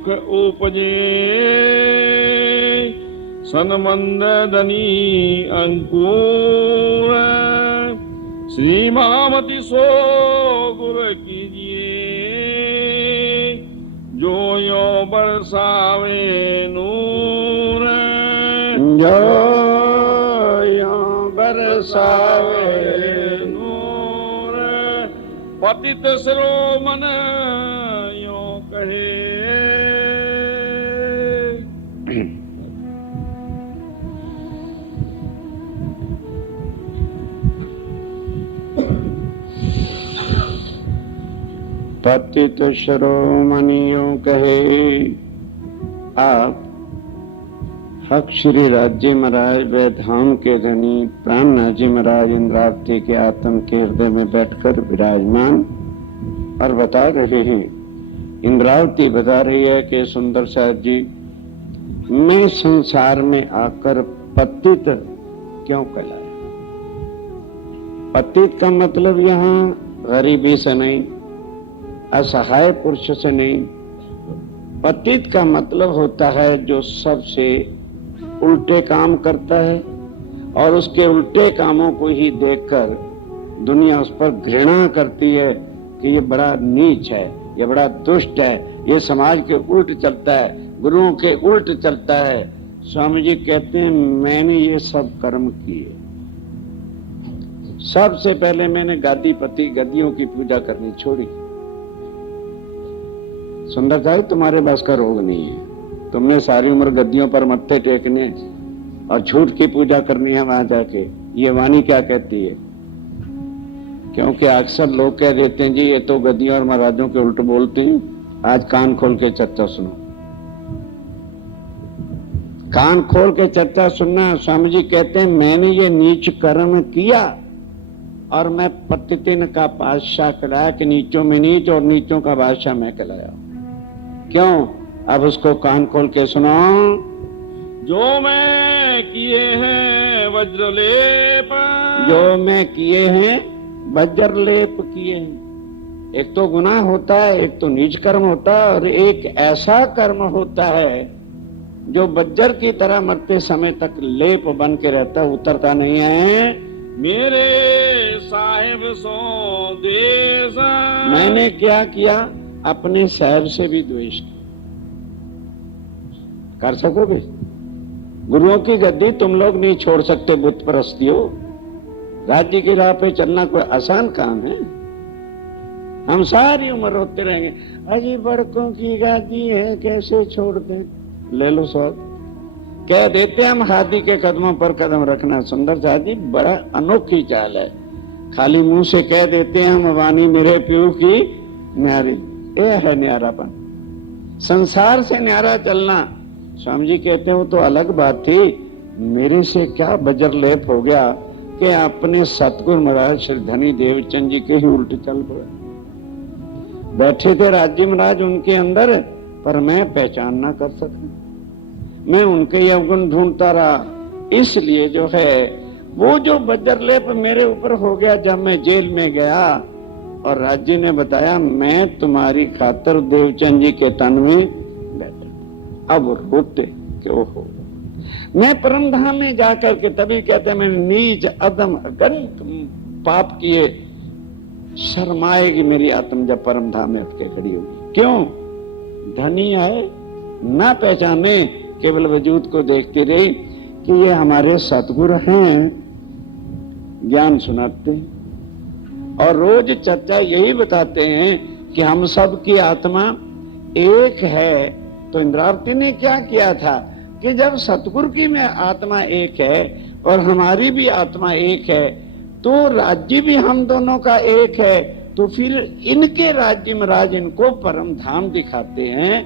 मुख उपजे सनमंद धनी अंकुर श्री महामति सो गुर कीजिए जो यो बरसावे नूर जो यो बरसावे नूर पतित शिरोमन यो कहे पतित शिरोमणियों कहे। आप हक श्री राज्य महाराज वैधाम के धनी प्राणनाथ जी महाराज इंद्रावती के आत्म के हृदय में बैठकर विराजमान और बता रहे हैं। इंद्रावती बता रही है कि सुंदर साहब जी, मैं संसार में आकर पतित क्यों कहलाया। पतित का मतलब यहाँ गरीबी से नहीं, असहाय पुरुष से नहीं। पतित का मतलब होता है जो सबसे उल्टे काम करता है और उसके उल्टे कामों को ही देखकर दुनिया उस पर घृणा करती है कि ये बड़ा नीच है, ये बड़ा दुष्ट है, ये समाज के उल्ट चलता है, गुरुओं के उल्ट चलता है। स्वामी जी कहते हैं मैंने ये सब कर्म किए। सबसे पहले मैंने गादीपति गद्दियों की पूजा करनी छोड़ी। सुंदर साहब, तुम्हारे बस का रोग नहीं है। तुमने सारी उम्र गद्दियों पर मत्थे टेकने और झूठ की पूजा करनी है वहां जाके। ये वाणी क्या कहती है? क्योंकि अक्सर लोग कह देते हैं जी ये तो गद्दियों और महाराजों के उल्ट बोलते हैं। आज कान खोल के चर्चा सुनो, कान खोल के चर्चा सुनना। स्वामी जी कहते हैं मैंने ये नीच कर्म किया और मैं पतितिन का बादशाह कहलाया कि नीचों में नीच और नीचों का बादशाह मैं कहलाया। क्यों? अब उसको कान खोल के सुनो। जो मैं किए हैं वज्रलेप, जो मैं किए हैं वज्रलेप किए हैं। एक तो गुनाह होता है, एक तो नीच कर्म होता है और एक ऐसा कर्म होता है जो वज्र की तरह मरते समय तक लेप बन के रहता, उतरता नहीं है। मेरे साहिब सो देश, मैंने क्या किया? अपने साहिब से भी द्वेष किया। कर सकोगे? गुरुओं की गद्दी तुम लोग नहीं छोड़ सकते बुत परस्तियों। राज्य की राह पे चलना कोई आसान काम है? हम सारी उम्र रोते रहेंगे अजी बड़कों की गद्दी है कैसे छोड़ दें। ले लो स्वाद, कह देते हम हाथी के कदमों पर कदम रखना। सुंदर साहब जी, बड़ा अनोखी चाल है। खाली मुंह से कह देते हैं हम वाणी मेरे प्यू की न्यारी। ये है न्यारापन। संसार से न्यारा चलना, स्वामी जी कहते हैं वो तो अलग बात थी। मेरे से क्या वज्रलेप हो गया कि अपने सतगुरु महाराज श्री धनी देवचंद जी के ही उल्टे चल पड़े। बैठे थे राज्य महाराज उनके अंदर, पर मैं पहचान ना कर सका। मैं उनके ही अवगुण ढूंढता रहा। इसलिए जो है वो जो वज्रलेप मेरे ऊपर हो गया जब मैं जेल में गया और राज्य ने बताया मैं तुम्हारी खातर देवचंद जी के तन में बैठा। अब रोते कि ओहो, मैं परम धाम में जाकर के तभी कहते मैंने नीच अदम अगंत पाप किए। शर्माएगी मेरी आत्म जब परम धाम में उठ के खड़ी होगी। क्यों? धनी है ना पहचाने, केवल वजूद को देखती रही कि ये हमारे सतगुरु हैं, ज्ञान सुनाते हैं और रोज चर्चा यही बताते हैं कि हम सब की आत्मा एक है। तो इंद्रावती ने क्या किया था कि जब सतगुरु की में आत्मा एक है और हमारी भी आत्मा एक है तो राज्य भी हम दोनों का एक है, तो फिर इनके राज्य महाराज इनको परम धाम दिखाते हैं।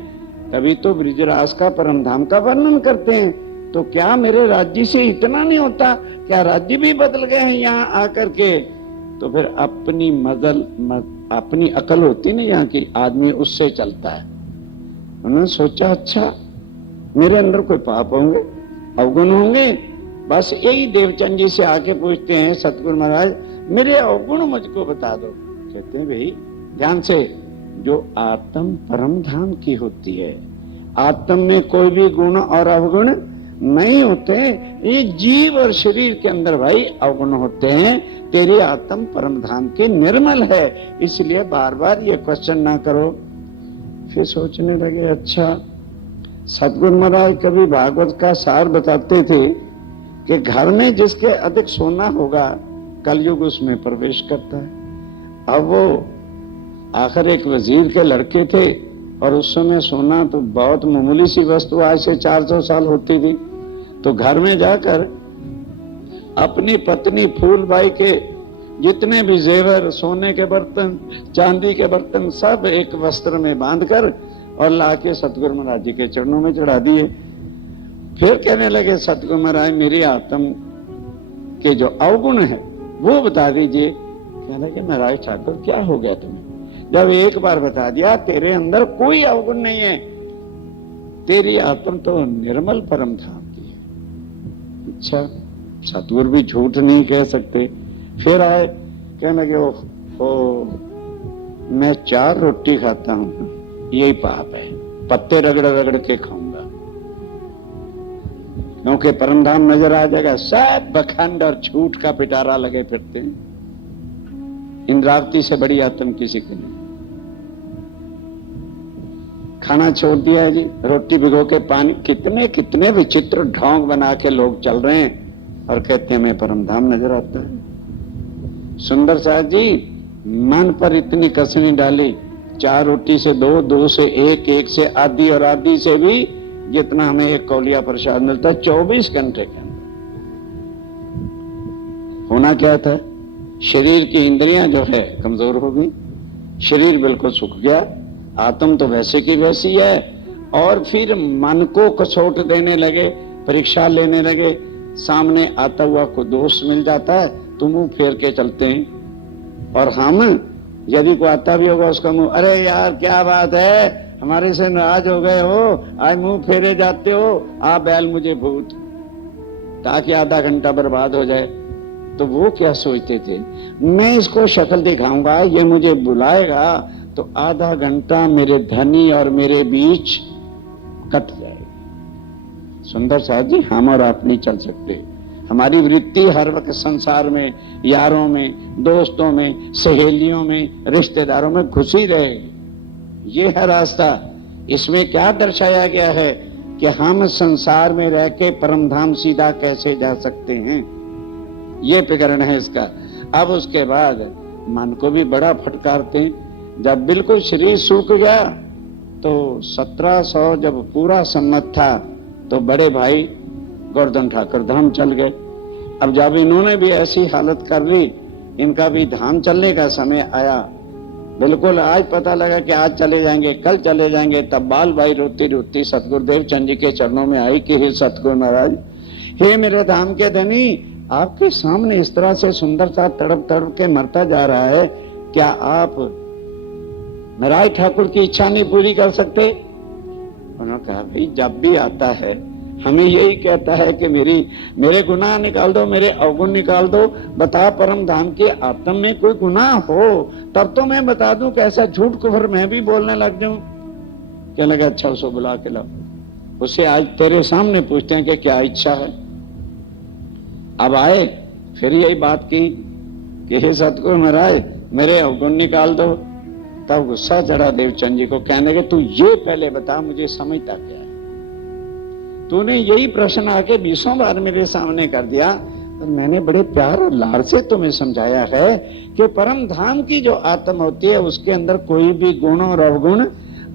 तभी तो ब्रिजराज का परम धाम का वर्णन करते हैं। तो क्या मेरे राज्य से इतना नहीं होता? क्या राज्य भी बदल गए हैं यहाँ आकर के? तो फिर अपनी अकल होती ना यहाँ की, आदमी उससे चलता है। उन्होंने सोचा अच्छा मेरे अंदर कोई पाप होंगे, अवगुण होंगे। बस यही देवचंद जी से आके पूछते हैं सतगुरु महाराज मेरे अवगुण मुझको बता दो। कहते हैं भाई ध्यान से, जो आत्म परम धाम की होती है आत्म में कोई भी गुण और अवगुण नहीं होते। ये जीव और शरीर के अंदर भाई अवगुण होते हैं। तेरी आत्म परम धाम की निर्मल है, इसलिए बार बार ये क्वेश्चन ना करो। फिर सोचने लगे, अच्छा सतगुरु महाराज कभी भागवत का सार बताते थे कि घर में जिसके अधिक सोना होगा कलयुग उसमें प्रवेश करता है। अब वो आखिर एक वजीर के लड़के थे और उस समय सोना तो बहुत मामूली सी वस्तु, आज से 400 साल होती थी। तो घर में जाकर अपनी पत्नी फूलबाई के जितने भी जेवर, सोने के बर्तन, चांदी के बर्तन, सब एक वस्त्र में बांधकर और लाके सतगुरु महाराज जी के चरणों में चढ़ा दिए। फिर कहने लगे, सतगुरु महाराज मेरी आत्म के जो अवगुण है वो बता दीजिए। कहने लगे, महाराज ठाकुर क्या हो गया तुम्हें? जब एक बार बता दिया तेरे अंदर कोई अवगुण नहीं है, तेरी आत्म तो निर्मल परम धाम की है। अच्छा, सतगुरु भी झूठ नहीं कह सकते। फिर आए, कहने लगे, ओ मैं 4 रोटी खाता हूं, यही पाप है, पत्ते रगड़ रगड़ के खाऊंगा, क्योंकि परम धाम नजर आ जाएगा। सब बखंड और झूठ का पिटारा लगे फिरते हैं। इंद्रावती से बड़ी आत्म किसी की नहीं। खाना छोड़ दिया है जी, रोटी भिगो के पानी, कितने कितने विचित्र ढोंग बना के लोग चल रहे हैं और कहते हैं हमें परम धाम नजर आता है। सुंदर साहब जी मन पर इतनी कसनी डाली, 4 रोटी से 2, 2 से 1, 1 से आधी और आधी से भी जितना हमें एक कौलिया प्रसाद मिलता है 24 घंटे के अंदर। होना क्या था, शरीर की इंद्रियां जो है कमजोर हो गई, शरीर बिल्कुल सूख गया, आत्म तो वैसे की वैसी है। और फिर मन को कसौट देने लगे, परीक्षा लेने लगे, सामने आता हुआ को दोष मिल जाता है तो मुंह फेर के चलते हैं। और हम यदि को आता भी होगा उसका मुंह, अरे यार क्या बात है, हमारे से नाराज हो गए हो, आज मुंह फेरे जाते हो, आ बैल मुझे भूत, ताकि आधा घंटा बर्बाद हो जाए। तो वो क्या सोचते थे, मैं इसको शक्ल दिखाऊंगा, ये मुझे बुलाएगा तो आधा घंटा मेरे धनी और मेरे बीच कट जाएगी। सुंदर साहब जी हम और आप नहीं चल सकते। हमारी वृत्ति हर वक्त संसार में, यारों में, दोस्तों में, सहेलियों में, रिश्तेदारों में घुसी रहेगी। ये है रास्ता। इसमें क्या दर्शाया गया है कि हम संसार में रह के परम धाम सीधा कैसे जा सकते हैं, ये प्रकरण है इसका। अब उसके बाद मन को भी बड़ा फटकारते हैं। जब बिल्कुल शरीर सूख गया तो 1700 जब पूरा सम्मत था तो बड़े भाई गोवर्धन ठाकुर धाम चल गए। अब जब इन्होंने भी ऐसी हालत कर ली, इनका भी धाम चलने का समय आया, बिल्कुल आज पता लगा कि आज चले जाएंगे, कल चले जाएंगे, तब बाल भाई रोती रोती सतगुरुदेव चंद जी के चरणों में आई कि हे सतगुरु महाराज, हे मेरे धाम के धनी, आपके सामने इस तरह से सुंदर सा तड़प तड़प के मरता जा रहा है, क्या आप महाराज ठाकुर की इच्छा नहीं पूरी कर सकते? उन्होंने कहा, भाई जब भी आता है हमें यही कहता है कि मेरे गुनाह निकाल दो, मेरे अवगुण निकाल दो, बता परम धाम के आत्म में कोई गुनाह हो तब तो मैं बता दूं, कैसा झूठ कुफर मैं भी बोलने लग जाऊं। क्या लगा, अच्छा उसको बुला के लाओ, उससे आज तेरे सामने पूछते हैं कि क्या इच्छा है। अब आए, फिर यही बात की कि हे सतगुरु महाराज मेरे अवगुण निकाल दो। तब गुस्सा चढ़ा देवचंद जी को, कहने के तू ये पहले बता मुझे समझता क्या है। तूने यही प्रश्न आके 20 बार मेरे सामने कर दिया, तो मैंने बड़े प्यार और लाड़ से तुम्हें समझाया है कि परम धाम की जो आत्म होती है उसके अंदर कोई भी गुण और अवगुण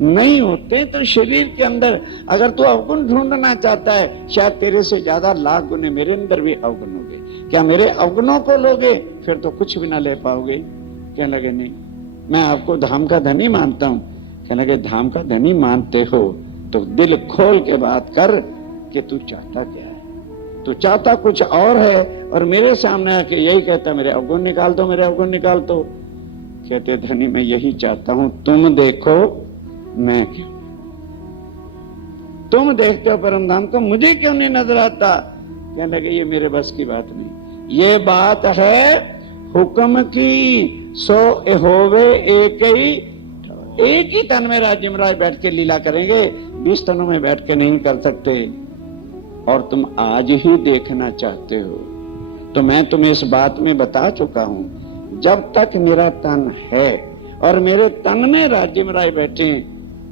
नहीं होते। तो शरीर के अंदर अगर तू अवगुण ढूंढना चाहता है, शायद तेरे से ज्यादा लाख गुने मेरे अंदर भी अवगुण होंगे। क्या मेरे अवगुणों को लोगे फिर तो कुछ भी ना ले पाओगे। कहने लगे नहीं, मैं आपको धाम का धनी मानता हूं। कहने लगे धाम का धनी मानते हो तो दिल खोल के बात कर कि तू चाहता क्या है। तू चाहता कुछ और है और मेरे सामने आके यही कहता मेरे अवगुण निकाल दो, मेरे अवगुण निकाल दो। कहते धनी मैं यही चाहता हूं, तुम देखो मैं क्यों, तुम देखते हो परम धाम को, मुझे क्यों नहीं नजर आता। कहने लगे ये मेरे बस की बात नहीं, ये बात है हुक्म की, सो होवे एक ही तन में राज्य महाराज बैठ के लीला करेंगे। 20 तनों में बैठ के नहीं कर सकते और तुम आज ही देखना चाहते हो, तो मैं तुम्हें इस बात में बता चुका हूं, जब तक मेरा तन है और मेरे तन में राजिम राय बैठे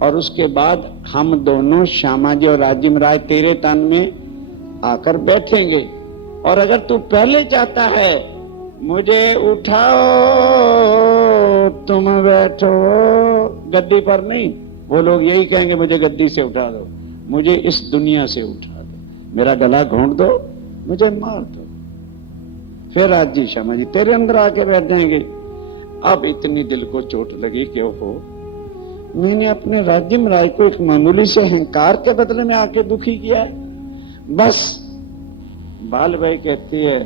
और उसके बाद हम दोनों श्यामा जी और राजिम राय तेरे तन में आकर बैठेंगे। और अगर तू पहले चाहता है मुझे उठाओ तुम बैठो गद्दी पर, नहीं, वो लोग यही कहेंगे मुझे गद्दी से उठा दो, मुझे इस दुनिया से उठा दो, मेरा गला घोंट दो, मुझे मार दो, फिर आज जी श्यामा जी तेरे अंदर आके बैठ जाएंगे। अब इतनी दिल को चोट लगी कि ओहो, मैंने अपने राजिम राय को एक मामूली से अहंकार के बदले में आके दुखी किया है। बस बाल भाई कहती है,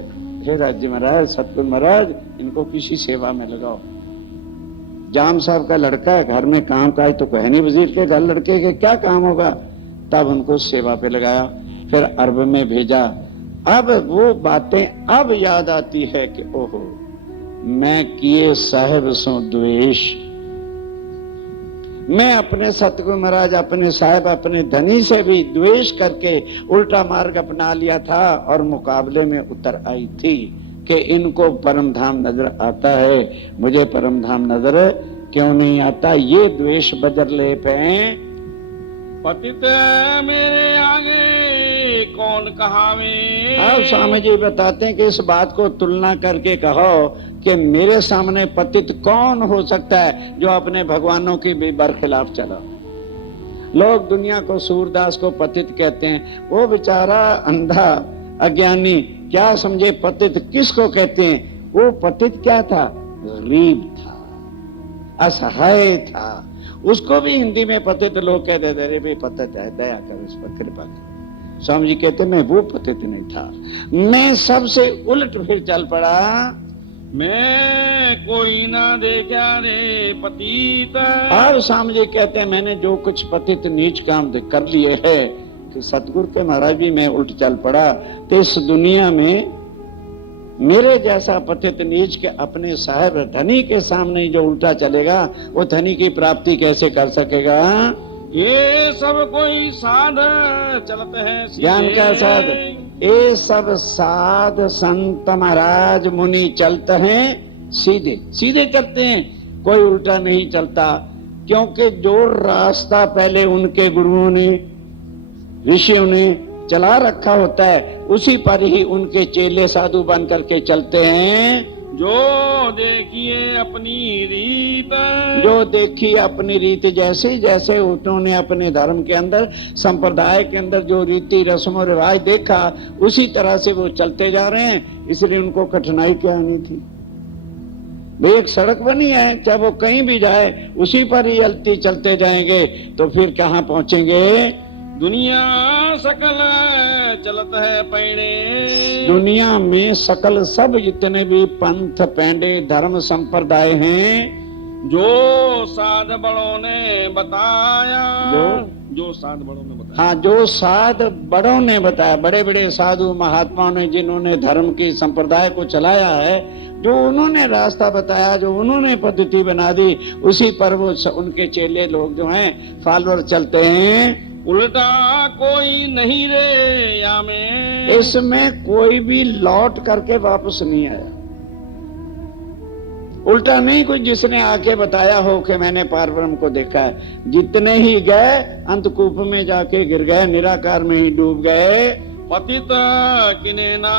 हे राज्य महाराज, सतगुरु महाराज, इनको किसी सेवा में लगाओ। जाम साहब का लड़का है, घर में काम काज तो कहे नहीं, वजीर के घर लड़के के क्या काम होगा, तब उनको सेवा पे लगाया, फिर अरब में भेजा। अब वो बातें अब याद आती है कि ओहो, मैं किए साहेब सो द्वेष, मैं अपने सतगुरु महाराज, अपने साहब, अपने धनी से भी द्वेष करके उल्टा मार्ग अपना लिया था और मुकाबले में उतर आई थी कि इनको परम धाम नजर आता है, मुझे परम धाम नजर क्यों नहीं आता। ये द्वेष बजर लेप हैं। पतित मेरे आगे कौन कहावे। अब स्वामी जी बताते हैं कि इस बात को तुलना करके कहो कि मेरे सामने पतित कौन हो सकता है जो अपने भगवानों की भी बरखिलाफ चला। लोग दुनिया को, सूरदास को पतित कहते हैं, वो बेचारा अंधा अज्ञानी क्या समझे पतित किसको कहते हैं। वो पतित क्या था, गरीब था, असहाय था, उसको भी हिंदी में पतित लोग कहते थे, अरे भाई पतित है, दया कर इस पर, कृपा कर। स्वामी जी कहते मैं वो पतित नहीं था, मैं सबसे उलट फिर चल पड़ा। मैं कोई ना देखा रे पतित। और स्वामी जी कहते हैं मैंने जो कुछ पतित नीच काम कर लिए है कि सतगुरु के महाराज भी मैं उल्ट चल पड़ा, तो इस दुनिया में मेरे जैसा पतित नीच के अपने साहब धनी के सामने जो उल्टा चलेगा, वो धनी की प्राप्ति कैसे कर सकेगा। ये सब कोई साध चलते हैं सीधे। ज्ञान का साध, ये सब साध संत महाराज मुनि चलते हैं सीधे, सीधे चलते हैं, कोई उल्टा नहीं चलता। क्योंकि जो रास्ता पहले उनके गुरुओं ने, ऋषियों ने चला रखा होता है, उसी पर ही उनके चेले साधु बन करके चलते हैं। जो देखिए अपनी रीत, जो देखिए अपनी रीत, जैसे जैसे उन्होंने अपने धर्म के अंदर, संप्रदाय के अंदर जो रीति रस्म और रिवाज देखा, उसी तरह से वो चलते जा रहे हैं। इसलिए उनको कठिनाई क्या आनी थी। वे एक सड़क बनी है, चाहे वो कहीं भी जाए उसी पर ही चलती चलते जाएंगे, तो फिर कहाँ पहुंचेंगे। दुनिया सकल चलत है पैणे। दुनिया में सकल सब जितने भी पंथ पैंडे धर्म संप्रदाय हैं, जो साध बड़ों ने बताया, जो साध बड़ों ने बताया, हाँ, जो साध बड़ों ने बताया, बड़े बड़े साधु महात्माओं ने जिन्होंने धर्म की संप्रदाय को चलाया है, जो उन्होंने रास्ता बताया, जो उन्होंने पद्धति बना दी, उसी पर वो उनके चेले लोग जो हैं फॉलोअर चलते हैं। उल्टा कोई नहीं रे या में, इसमें कोई भी लौट करके वापस नहीं आया। उल्टा नहीं कोई जिसने आके बताया हो कि मैंने पारब्रह्म को देखा है। जितने ही गए अंतकूप में जाके गिर गए, निराकार में ही डूब गए। पतित किने ना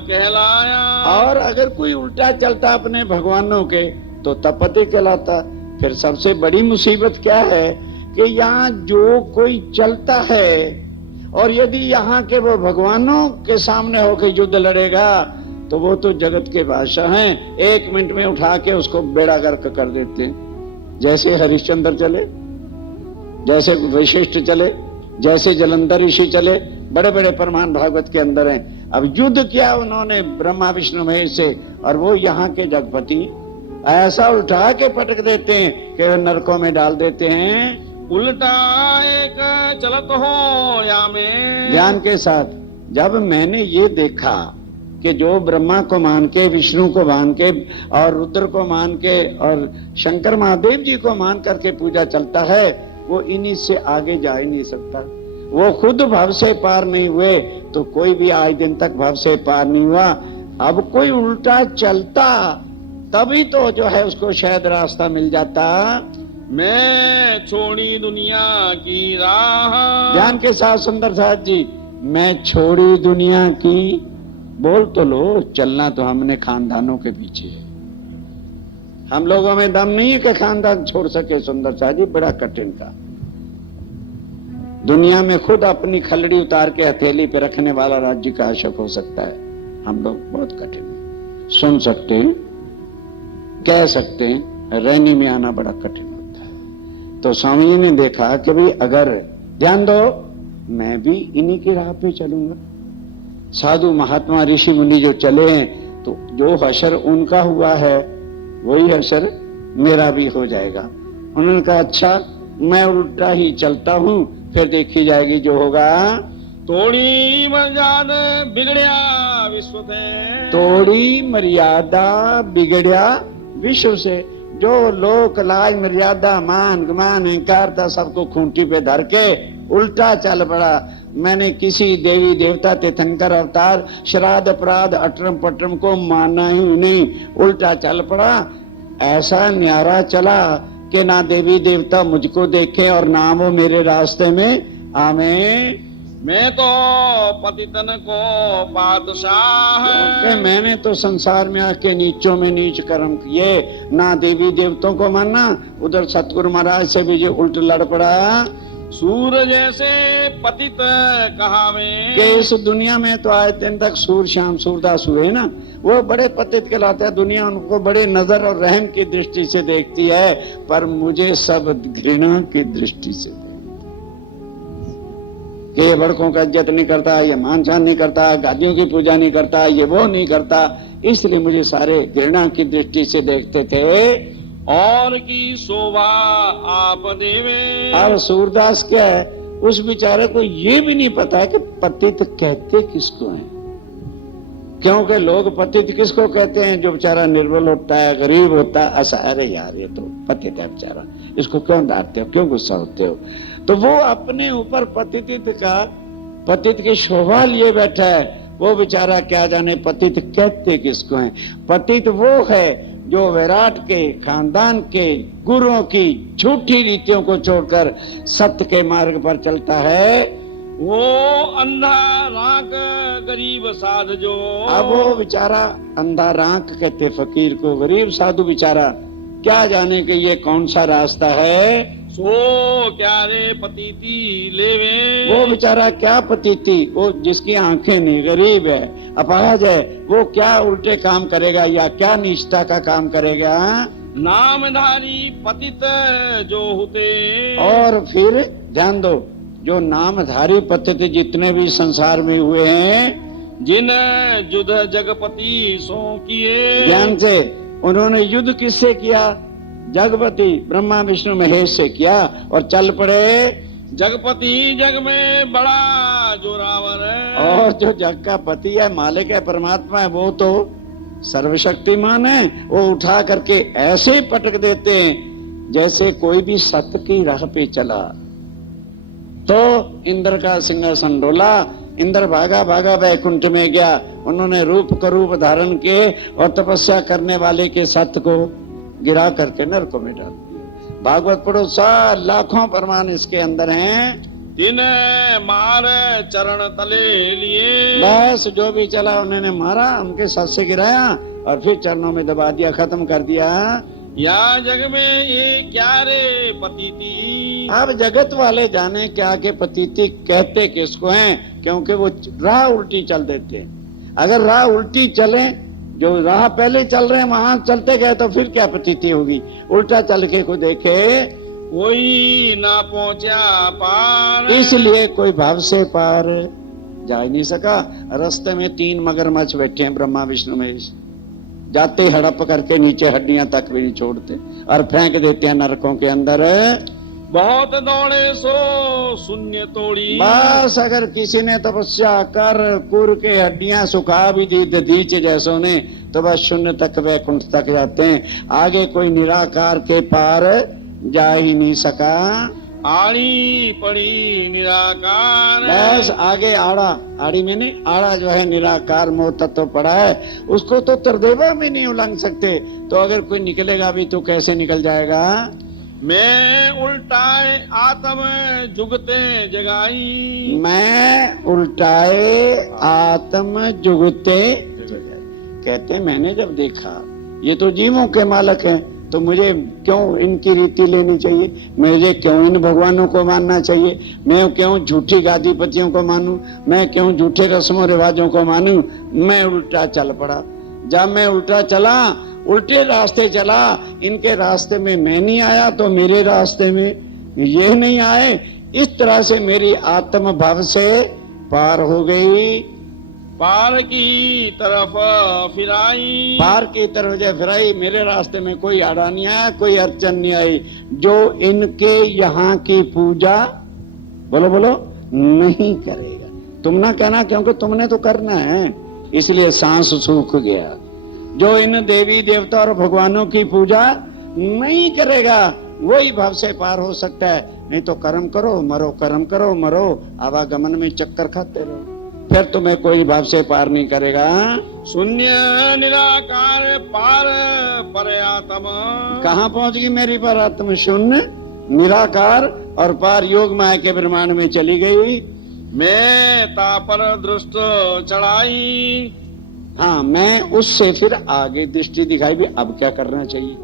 कहलाया। और अगर कोई उल्टा चलता अपने भगवानों के तो तब पतित कहलाता। फिर सबसे बड़ी मुसीबत क्या है कि यहाँ जो कोई चलता है और यदि यहाँ के वो भगवानों के सामने होकर युद्ध लड़ेगा तो वो तो जगत के बादशाह हैं, 1 मिनट में उठा के उसको बेड़ा गर्क कर देते हैं। जैसे हरिश्चंद्र चले, जैसे वशिष्ठ चले, जैसे जलंधर ऋषि चले, बड़े बड़े प्रमाण भागवत के अंदर हैं। अब युद्ध किया उन्होंने ब्रह्मा विष्णु महेश से, और वो यहाँ के जगपति ऐसा उठा के पटक देते हैं कि नरकों में डाल देते हैं। उल्टा एक चलत हो या में। ज्ञान के साथ जब मैंने ये देखा कि जो ब्रह्मा को मान के, विष्णु को मान के और रुद्र को मान के और शंकर महादेव जी को मान करके पूजा चलता है, वो इन्हीं से आगे जा ही नहीं सकता। वो खुद भव से पार नहीं हुए तो कोई भी आज दिन तक भव से पार नहीं हुआ। अब कोई उल्टा चलता तभी तो जो है उसको शायद रास्ता मिल जाता। मैं छोड़ी दुनिया की राह। ध्यान के साथ सुंदर साथ जी, मैं छोड़ी दुनिया की, बोल तो लो, चलना तो हमने खानदानों के पीछे है। हम लोगों में दम नहीं है कि खानदान छोड़ सके। सुंदर साथ जी, बड़ा कठिन का दुनिया में खुद अपनी खलड़ी उतार के हथेली पे रखने वाला राज्य का आशक हो सकता है। हम लोग बहुत कठिन हैं। सुन सकते हैं, कह सकते हैं, रहने में आना बड़ा कठिन होता है। तो स्वामी जी ने देखा कि भाई अगर ध्यान दो, मैं भी इन्हीं की राह पे चलूंगा। साधु महात्मा ऋषि मुनि जो चले हैं तो जो हशर उनका हुआ है वही हशर मेरा भी हो जाएगा। उन्होंने कहा अच्छा मैं उल्टा ही चलता हूं, फिर देखी जाएगी जो होगा। तोड़ी मर्यादा बिगड़िया विश्व से। तोड़ी मर्यादा बिगड़िया विश्व से। जो लोक लाज मर्यादा मान गुमान अहंकार था सबको खूंटी पे धर के उल्टा चल पड़ा। मैंने किसी देवी देवता तीर्थंकर अवतार श्राद्ध अपराध अटरम पटरम को माना ही नहीं, उल्टा चल पड़ा। ऐसा न्यारा चला कि ना देवी देवता मुझको देखे और ना वो मेरे रास्ते में आवे। मैं तो पतितन को बादशाह। कि मैंने तो संसार में आके नीचों में नीच कर्म किए, ना देवी देवताओं को माना, उधर सतगुरु महाराज से भी जो उल्ट लड़ पड़ा। सूर जैसे पतित कहावे। कि इस दुनिया में तो आज दिन तक सूर श्याम सूरदास हुए ना, वो बड़े पतित कहलाते हैं। दुनिया उनको बड़े नजर और रहम की दृष्टि से देखती है, पर मुझे सब घृणा की दृष्टि से देखती। कि ये बड़कों का इज्जत नहीं करता, ये मान सम्मान नहीं करता, गादियों की पूजा नहीं करता, ये वो नहीं करता, इसलिए मुझे सारे घृणा की दृष्टि से देखते थे। और की शोभा आप देवे। अब सूरदास क्या है, उस बेचारे को ये भी नहीं पता है कि पतित कहते किसको हैं। क्योंकि लोग पतित किसको कहते हैं? जो बेचारा निर्बल होता है, गरीब होता है, ऐसा। अरे यार ये तो पतित है बेचारा, इसको क्यों डांटते हो, क्यों गुस्सा होते हो? तो वो अपने ऊपर पतित की शोभा लिए बैठा है। वो बेचारा क्या जाने पतित कहते किसको हैं। पतित वो है जो विराट के खानदान के गुरुओं की झूठी रीतियों को छोड़कर सत्य के मार्ग पर चलता है। वो अंधा राख गरीब साध जो। अब वो बेचारा अंधा राख कहते फकीर को, गरीब साधु बेचारा क्या जाने कि ये कौन सा रास्ता है। सो क्या रे पतिती लेवे। वो बेचारा क्या पतिती, वो जिसकी आंखें नहीं, गरीब है, अपाहज है, वो क्या उल्टे काम करेगा या क्या निष्ठा का काम करेगा। नामधारी पतित जो होते। और फिर ध्यान दो, जो नामधारी पतित जितने भी संसार में हुए हैं, जिन युद्ध जगपति सो किए। ध्यान से, उन्होंने युद्ध किससे किया? जगपति ब्रह्मा विष्णु महेश से किया और चल पड़े। जगपति जग में बड़ा जोरावर है। और जो जग का पति है, मालिक है, परमात्मा है, वो तो सर्वशक्तिमान है। वो उठा करके ऐसे पटक देते हैं जैसे कोई भी सत्य की राह पे चला। तो इंद्र का सिंहासन डोला, इंद्र भागा भागा वैकुंठ में गया। उन्होंने रूप का रूप धारण किए और तपस्या करने वाले के सत्य को गिरा करके नरकों में डाल दिया। भागवत पढ़ो, लाखों प्रमाण इसके अंदर हैं। दिन मार चरण तले लिए। बस जो भी चला उन्होंने मारा, उनके सर से गिराया और फिर चरणों में दबा दिया, खत्म कर दिया। या जग में ये क्या रे पतिती। अब जगत वाले जाने क्या के पतिती कहते किसको हैं, क्योंकि वो राह उल्टी चल देते हैं। अगर राह उल्टी चले, जो राह पहले चल रहे हैं वहां चलते गए, तो फिर क्या पतिती होगी। उल्टा चल के को देखे कोई ना पहुंचा पार। इसलिए कोई भाव से पार जा ही नहीं सका। रास्ते में 3 मगरमच्छ बैठे हैं, ब्रह्मा विष्णु महेश। जाते हड़प करके नीचे हड्डियां तक भी नहीं छोड़ते और फेंक देते हैं नरकों के अंदर। बहुत दौड़े सो शून्य तोड़ी। बस अगर किसी ने तपस्या कर कुर के हड्डियां सुखा भी दी दधीच जैसों ने, तो बस शून्य तक वैकुंठ तक जाते हैं। आगे कोई निराकार के पार जा ही नहीं सका। आड़ी पड़ी निराकार बस आगे आड़ा, आड़ी में नहीं, आड़ा जो है निराकार मोह तत्व पड़ा है, उसको तो त्रिदेवा भी नहीं उलंघ सकते। तो अगर कोई निकलेगा भी तो कैसे निकल जाएगा? मैं उल्टाए आत्म जुगते जगाई, मैं उल्टाए आत्म जुगते। कहते मैंने जब देखा ये तो जीवों के मालक हैं, तो मुझे क्यों इनकी रीति लेनी चाहिए? मुझे क्यों इन भगवानों को मानना चाहिए? मैं क्यों झूठी गादीपतियों को मानूं? मैं क्यों झूठे रस्मों रिवाजों को मानूं? मैं उल्टा चल पड़ा। जब मैं उल्टा चला, उल्टे रास्ते चला, इनके रास्ते में मैं नहीं आया तो मेरे रास्ते में ये नहीं आए। इस तरह से मेरी आत्म भाव से पार हो गई। पार की तरफ फिराई, पार की तरफ जो फिराई, मेरे रास्ते में कोई आड़ा नहीं आया, कोई अड़चन नहीं आई। जो इनके यहाँ की पूजा बोलो बोलो नहीं करेगा, तुम ना कहना, क्योंकि तुमने तो करना है, इसलिए सांस सूख गया। जो इन देवी देवता और भगवानों की पूजा नहीं करेगा वही भाव से पार हो सकता है। नहीं तो कर्म करो मरो, कर्म करो मरो, आवागमन में चक्कर खाते रहो, फिर तुम्हें कोई भाव से पार नहीं करेगा। शून्य निराकार पार पर आत्मा, कहाँ पहुंच गई मेरी पर आत्मा? शून्य निराकार और पार योग माया के ब्रह्मांड में चली गई। मैं तापर दृष्ट चढ़ाई, हाँ, मैं उससे फिर आगे दृष्टि दिखाई भी। अब क्या करना चाहिए?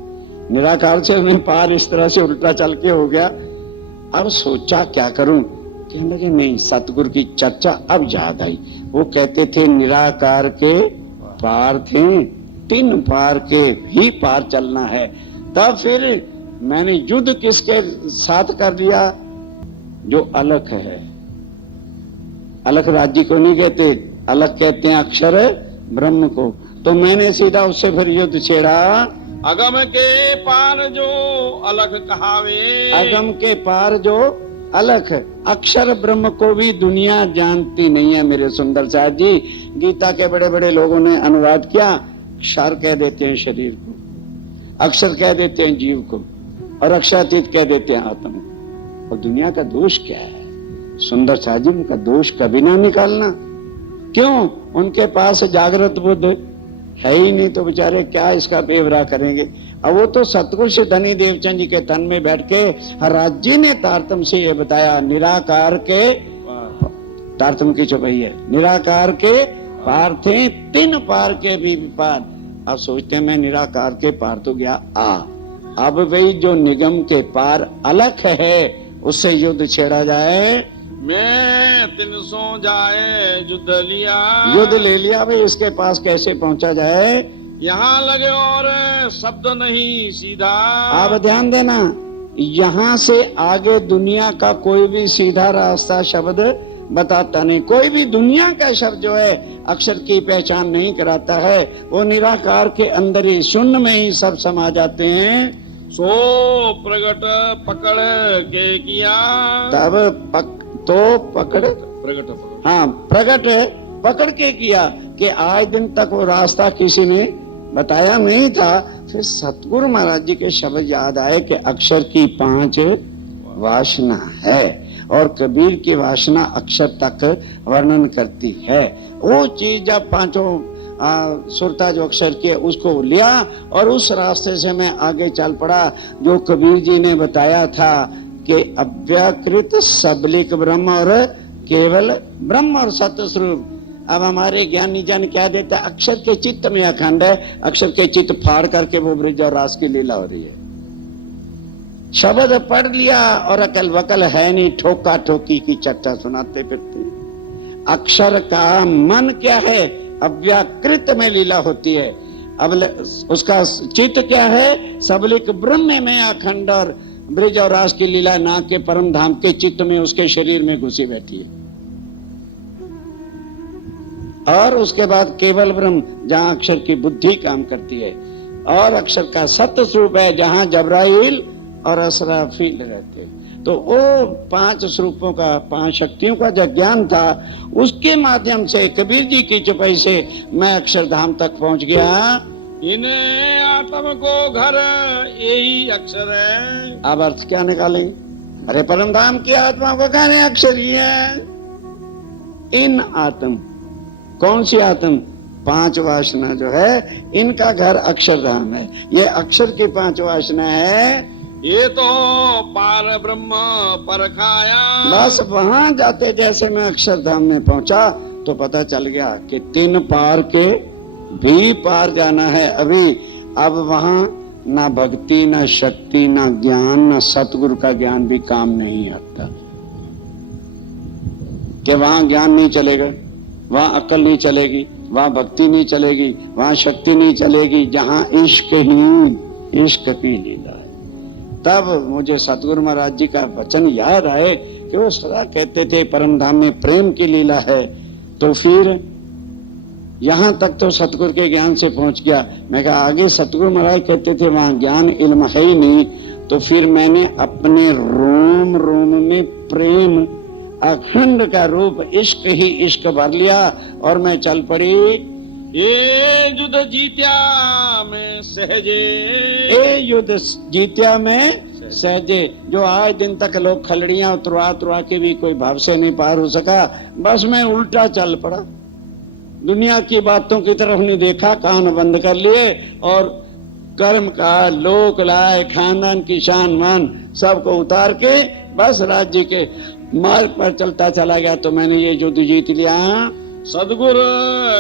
निराकार से मैं पार इस तरह से उल्टा चल के हो गया। अब सोचा क्या करूं? कहने लगे नहीं, सतगुरु की चर्चा अब याद आई। वो कहते थे निराकार के पार थे, 3 पार के ही पार चलना है। तब फिर मैंने युद्ध किसके साथ कर लिया? जो अलख है। अलख राज्य को नहीं कहते, अलख कहते हैं अक्षर ब्रह्म को। तो मैंने सीधा उससे फिर युद्ध छेड़ा। अगम के पार जो अलख कहावे, अगम के पार जो अलख, अक्षर ब्रह्म को भी दुनिया जानती नहीं है मेरे सुंदर साहब जी। गीता के बड़े बड़े लोगों ने अनुवाद किया, क्षर कह देते हैं शरीर को, अक्षर कह देते हैं जीव को, और अक्षरातीत कह देते हैं आत्मा को। और दुनिया का दोष क्या है? सुंदर साहब जी, उनका दोष कभी ना निकालना। क्यों? उनके पास जागृत बुद्ध है ही नहीं, तो बेचारे क्या इसका बेवरा करेंगे। अब वो तो सतगुरु से धनी देवचंद जी के तन में बैठ के हरराज जी ने तारतम से ये बताया, निराकार के तारतम की चौपाई है, निराकार के पार थे, 3 पार के भी पार। अब सोचते हैं मैं निराकार के पार तो गया अब वही जो निगम के पार अलख है उससे युद्ध छेड़ा जाए। मैं 300 जाए युद्ध लिया, युद्ध ले लिया भाई, इसके पास कैसे पहुंचा जाए? यहाँ लगे और शब्द नहीं सीधा। आप ध्यान देना, यहाँ से आगे दुनिया का कोई भी सीधा रास्ता शब्द बताता नहीं। कोई भी दुनिया का शब्द जो है अक्षर की पहचान नहीं कराता है। वो निराकार के अंदर ही शून्य में ही सब समा जाते हैं। सो प्रगट पकड़ के किया, तब पकड़ प्रगट हाँ, प्रगट पकड़ के किया कि आज दिन तक वो रास्ता किसी ने बताया नहीं था। फिर सतगुरु महाराज जी के शब्द याद आए कि अक्षर की 5 वासना है, और कबीर की वासना अक्षर तक वर्णन करती है। वो चीज जब 5 सुरता जो अक्षर की है उसको लिया, और उस रास्ते से मैं आगे चल पड़ा जो कबीर जी ने बताया था कि अव्याकृत सबलिक ब्रह्म और केवल ब्रह्म और सत्य स्वरूप। अब हमारे ज्ञानी जन क्या देता है? अक्षर के चित्त में अखंड है, अक्षर के चित्त फाड़ करके वो ब्रिज और रास की लीला हो रही है। शब्द पढ़ लिया और अकल वकल है नहीं, ठोका ठोकी की चर्चा सुनाते फिरते। अक्षर का मन क्या है? अव्याकृत में लीला होती है। अब उसका चित्त क्या है? सबलिक ब्रह्म में अखंड, और ब्रिज और रास की लीला ना के परम धाम के चित्त में उसके शरीर में घुसी बैठी है। और उसके बाद केवल ब्रह्म जहां अक्षर की बुद्धि काम करती है, और अक्षर का सत्य स्वरूप है जहां जबराइल और असराफील रहते हैं। तो वो 5 स्वरूपों का, 5 शक्तियों का जो ज्ञान था उसके माध्यम से कबीर जी की चौपाई से मैं अक्षरधाम तक पहुंच गया। इन्हें आत्म को घर यही अक्षर है। अब अर्थ क्या निकालेंगे? अरे परम धाम की आत्मा को कहने अक्षर ही है। इन आत्म, कौन सी आत्म? 5 वासना जो है, इनका घर अक्षरधाम है। ये अक्षर की 5 वासना है। ये तो पार ब्रह्म परखाया। बस वहां जाते जैसे मैं अक्षरधाम में पहुंचा तो पता चल गया कि 3 पार के भी पार जाना है अभी। अब वहां ना भक्ति, ना शक्ति, ना ज्ञान, ना सतगुरु का ज्ञान भी काम नहीं आता। कि वहां ज्ञान नहीं चलेगा, वहां अक्ल नहीं चलेगी, वहां भक्ति नहीं चलेगी, वहां शक्ति नहीं चलेगी, जहां इश्क ही इश्क की लीला है। तब मुझे सतगुरु महाराज जी का वचन याद आए कि वो सदा कहते थे परम धाम में प्रेम की लीला है। तो फिर यहां तक तो सतगुरु के ज्ञान से पहुंच गया। मैं कहा आगे सतगुरु महाराज कहते थे वहां ज्ञान इल्म है ही नहीं। तो फिर मैंने अपने रोम रोम में प्रेम अखंड का रूप इश्क ही इश्क भर लिया और मैं चल पड़ी। ये युद्ध जीत्या में सहजे, ए युद्ध जीत्या में सहजे। जो आज दिन तक लोग खलड़ियां उतरवा के भी कोई भाव से नहीं पार हो सका, बस मैं उल्टा चल पड़ा। दुनिया की बातों की तरफ नहीं देखा, कान बंद कर लिए और कर्म का, लोक लाए, खानदान की शान मान सबको उतार के बस राज्य के मार्ग पर चलता चला गया। तो मैंने ये युद्ध जीत लिया सतगुरु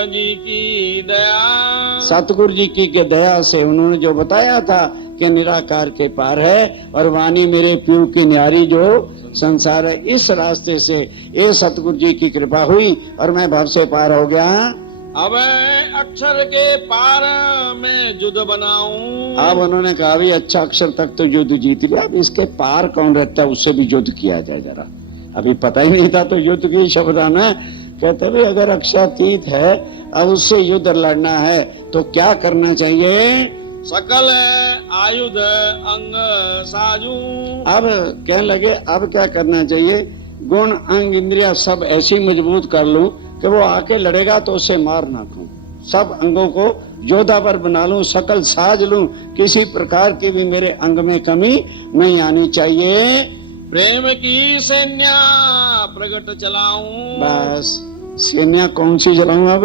जी की दया। सतगुरु जी की दया से उन्होंने जो बताया था कि निराकार के पार है और वाणी मेरे प्यू की न्यारी जो संसार है। इस रास्ते से ये सतगुरु जी की कृपा हुई और मैं भव से पार हो गया। अब अक्षर के पार में युद्ध बनाऊं। अब उन्होंने कहा भी अच्छा अक्षर तक तो युद्ध जीत लिया, अब इसके पार कौन रहता है उससे भी युद्ध किया जाए जरा। अभी पता ही नहीं था तो युद्ध की शब्द आना। कहते भाई अगर अक्षरातीत है अब उससे युद्ध लड़ना है तो क्या करना चाहिए? सकल आयुध अंग साजू। अब कहने लगे अब क्या करना चाहिए? गुण अंग इंद्रिया सब ऐसी मजबूत कर लूं कि वो आके लड़ेगा तो उसे मार ना खाऊं। सब अंगों को जोधावर बना लूं, सकल साज लूं, किसी प्रकार की भी मेरे अंग में कमी नहीं आनी चाहिए। प्रेम की सैन्या प्रगट चलाऊं। बस सैन्या कौन सी चलाऊं? अब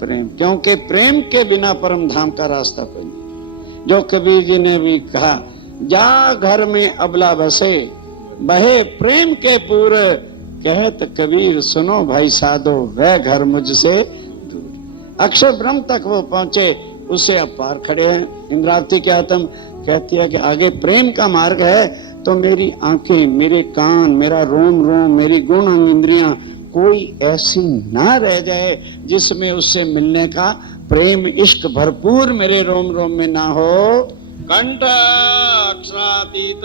प्रेम, क्योंकि प्रेम के बिना परम धाम का रास्ता कोई नहीं। जो कबीर जी ने भी कहा जा घर में अबला बसे बहे प्रेम के पूर, कहत कबीर सुनो भाई साधो वह घर मुझसे दूर। अक्षर ब्रह्म तक वो पहुंचे, उससे अब पार खड़े हैं। इंद्रावती की आत्म कहती है कि आगे प्रेम का मार्ग है तो मेरी आंखें, मेरे कान, मेरा रोम रोम, मेरी गुण अंग इंद्रियां कोई ऐसी ना रह जाए जिसमें उससे मिलने का प्रेम इश्क भरपूर मेरे रोम रोम में ना हो। कंठ अक्षरातीत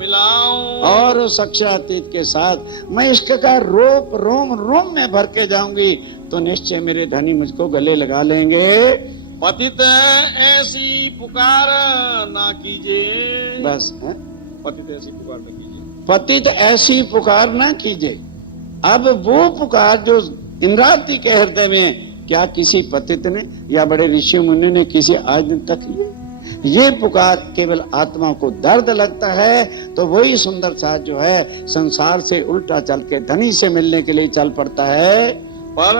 मिलाऊं। और उस अक्षरातीत के साथ मैं इश्क का रोप रोम रोम में भर के जाऊंगी तो निश्चय मेरे धनी मुझको गले लगा लेंगे। पतित ऐसी पुकार ना कीजिए। बस है? पतित ऐसी पुकार ना कीजिए। पतित ऐसी पुकार ना कीजिए। अब वो पुकार जो इंद्रावती के हृदय में क्या किसी पतित ने या बड़े ऋषि मुनि ने किसी आज दिन तक किए? ये पुकार केवल आत्मा को दर्द लगता है तो वही सुंदर साथ जो है संसार से उल्टा चल के धनी से मिलने के लिए चल पड़ता है। पर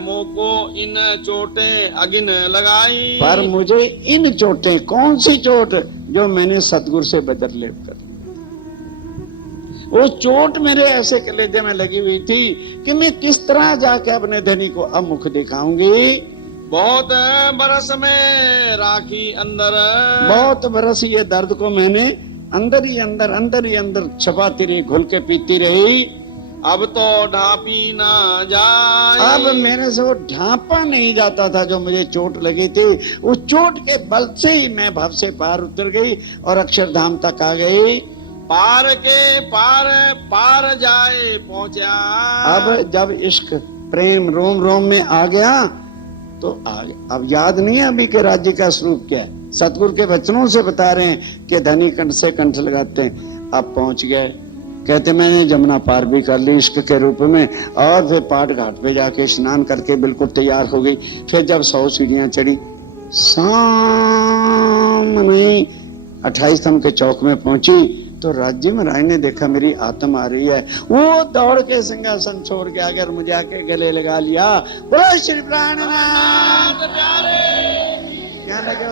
मोको इन चोटें अगिन लगाई। पर मुझे इन चोटें, कौन सी चोट? जो मैंने सतगुरु से बदर लेप कर, वो चोट मेरे ऐसे कलेजे में लगी हुई थी कि मैं किस तरह जाके अपने धनी को अब मुख दिखाऊंगी। बहुत बरस में राखी अंदर। बहुत बरस ये दर्द को मैंने अंदर ही अंदर छपाती रही, घुल के पीती रही। अब तो ढापी ना जाए। अब मेरे से वो ढांपा नहीं जाता था जो मुझे चोट लगी थी। उस चोट के बल से ही मैं भव से पार उतर गई और अक्षरधाम तक आ गई। पार के पार पार जाए पहुंचा। अब जब इश्क प्रेम रोम रोम में आ गया तो आगे अब याद नहीं है अभी के राज्य का स्वरूप क्या है। सतगुरु के वचनों से बता रहे हैं कि धनी कंठ से कंठ लगाते हैं। अब पहुंच गए, कहते मैंने जमुना पार भी कर ली इश्क के रूप में और फिर पाट घाट पे जाके स्नान करके बिल्कुल तैयार हो गई। फिर जब 100 सीढ़ियां चढ़ी, सामने 28 स्तंभ के चौक में पहुंची तो राज्य महाराज ने देखा मेरी आत्मा आ रही है, वो दौड़ के सिंहासन छोड़ के अगर मुझे आके गले लगा लिया, बोलो श्री प्राणनाथ प्यारे। क्या लगे